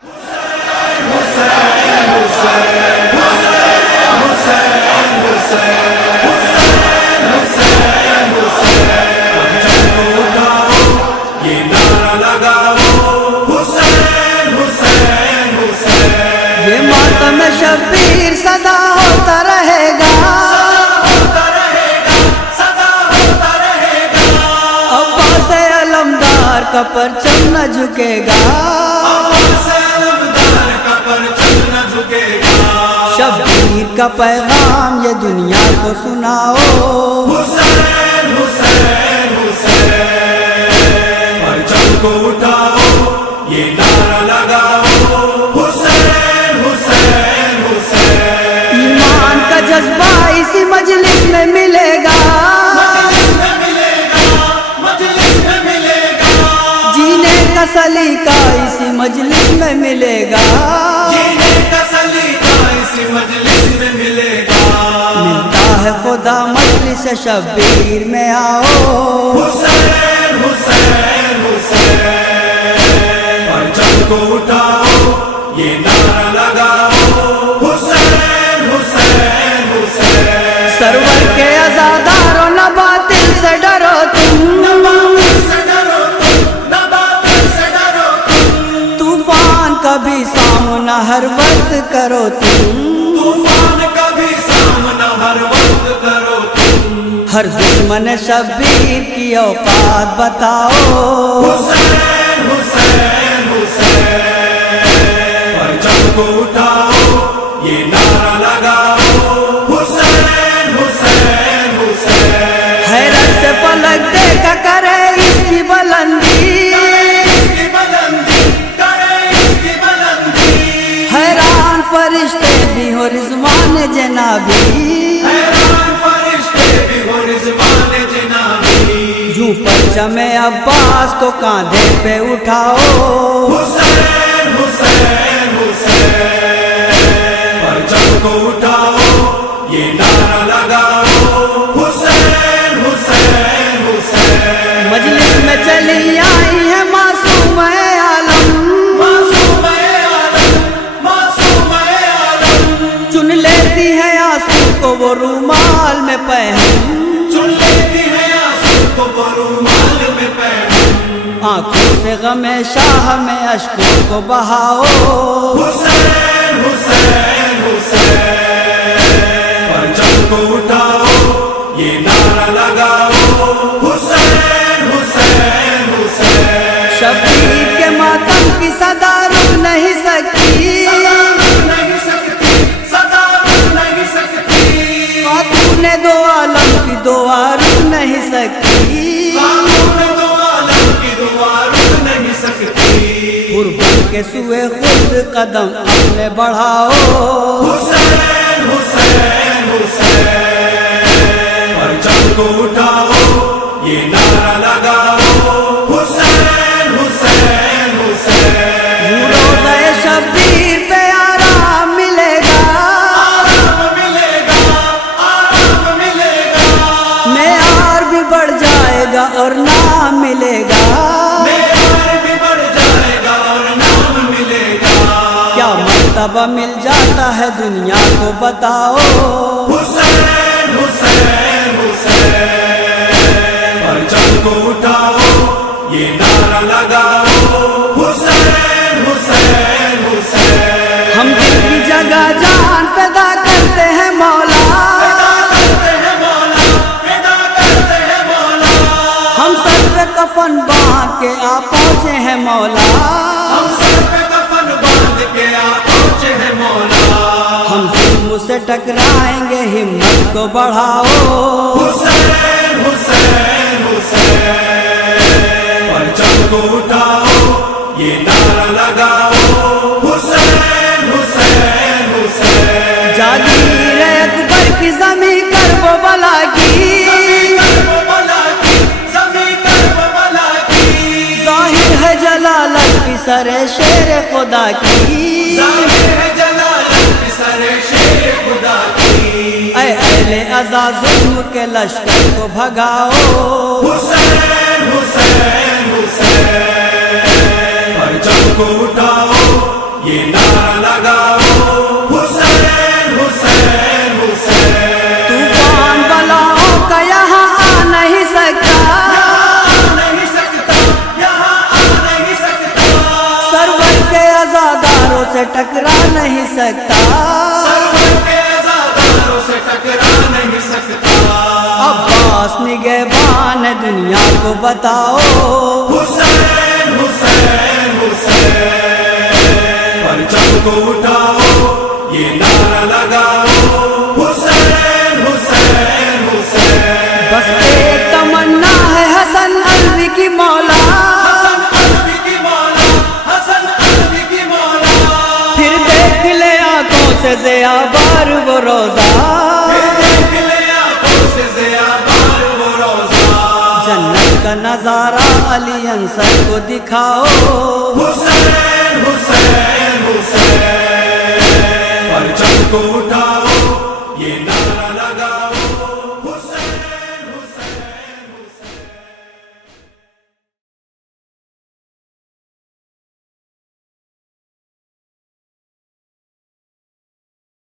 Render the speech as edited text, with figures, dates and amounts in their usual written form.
یہ ماتم شبیر صدا ہوتا رہے گا، عباس علمدار کا پرچم نہ جھکے گا، شبیر کا پیغام یہ دنیا کو سناؤ، حسین حسین حسین، پرچم کو اٹھاؤ یہ نعرہ لگاؤ، حسین حسین حسین، ایمان کا جذبہ اسی مجلس میں ملے گا، مجلس میں ملے گا، مجلس میں ملے گا، جینے کا سلیقہ اسی مجلس میں ملے گا، جینے کا سلیقہ اسی مجلس میں ملے گا، ملتا ہے خدا مجلس شبیر میں آؤ، حسین حسین حسین، پرچم کو اٹھاؤ یہ نعرہ لگاؤ، حسین حسین حسین، سرور کے عزادارو نہ باطل سے ڈرو تم، نہ باطل سے ڈرو تم، نہ باطل سے ڈرو تم، طوفان کا بھی سامنا ہر وقت کرو تم، طوفان کا بھی سامنا ہر وقت کرو تم، ہر دشمن شبیر کی اوقات بتاؤ، حسین حسین حسین، پرچم کو اٹھاؤ یہ نعرہ لگاؤ، حسین حسین حسین، حیرت سے پلک دیکھا کرے اس کی بلندی، اس کی بلندی کرے اس کی بلندی، حیران فرشتے بھی ہو رضوان جنابی، حیران فرشتے بھی ہو رضوان جنابی، یوں پرچم عباس کو کاندھے پہ اٹھاؤ، حسین حسین حسین، پرچم کو اٹھاؤ یہ نعرہ لگاؤ، حسین حسین حسین، مجلس میں چلی آئی ہے معصوم عالم، معصوم عالم، معصوم عالم، چن لیتی ہے آنسو کو وہ رومال میں پہن، چن لیتی ہے آنسو کو وہ رومال میں پہن، آنکھوں سے غم شاہ میں اشکوں کو بہاؤ، حسین حسین حسین، پرچم کو اٹھاؤ یہ نعرہ لگاؤ، حسین حسین حسین، شبیر کے ماتم کی صدا رک نہیں سکتی، صدا رک نہیں سکتی، صدا رک نہیں سکتی، خاتون دو عالم کی دعا رک نہیں سکتی، خاتون دو عالم کی دعا رک نہیں سکتی، قربان کے سوئے خود قدم اپنے بڑھاؤ، حسین حسین حسین، پرچم کو اٹھاؤ یہ نعرہ لگاؤ، حسین حسین حسین، روزہ شبیر پہ آرام ملے گا، آرام ملے گا، آرام ملے گا، معیار بھی بڑھ جائے گا اور نام ملے گا، معیار بھی بڑھ جائے گا اور نام ملے گا، کیا مرتبہ مل جاتا ہے دنیا کو بتاؤ، حسین حسین حسین، پرچم کو اٹھاؤ یہ نعرہ لگاؤ، حسین حسین حسین، ہم دل کی جگہ جان پیدا کرتے ہیں مولا، پیدا کرتے ہیں مولا، پیدا کرتے ہیں مولا، ہم سر پہ کفن باندھ کے آ پہنچے ہیں مولا، ہم سر پہ کفن باندھ کے آ پہنچے ہیں مولا، ہم ظلم سے ٹکرائیں گے ہمت کو بڑھاؤ، حسین حسین حسین، پرچم کو اٹھاؤ یہ نعرہ لگاؤ، حسین حسین حسین، جاگیر اکبر کی زمین کرب و بلا کی، ظاہر ہے جلالت کی سر شیر خدا کی، اے اہل عزا ظلم کے لشکر کو بھگاؤ، حسین حسین حسین، پرچم کو اٹھاؤ سکتا، سرور کے عزاداروں سے ٹکرا نہیں سکتا۔ عباس نگہبان دنیا کو بتاؤ، حسین حسین حسین، پرچم کو اٹھاؤ یہ نعرہ لگاؤ، حسین حسین حسین۔ بس ایک تمنا ہے حسن علوی کی مولا، حسن علوی کی مولا، حسن علوی کی مولا، پھر دیکھ لے آنکھوں سے ضیا بار وہ روزہ، پھر دیکھ لے آنکھوں سے ضیا بار وہ روزہ۔ جنت کا نظارہ علی انصر کو دکھاؤ، حسین حسین حسین، پرچم کو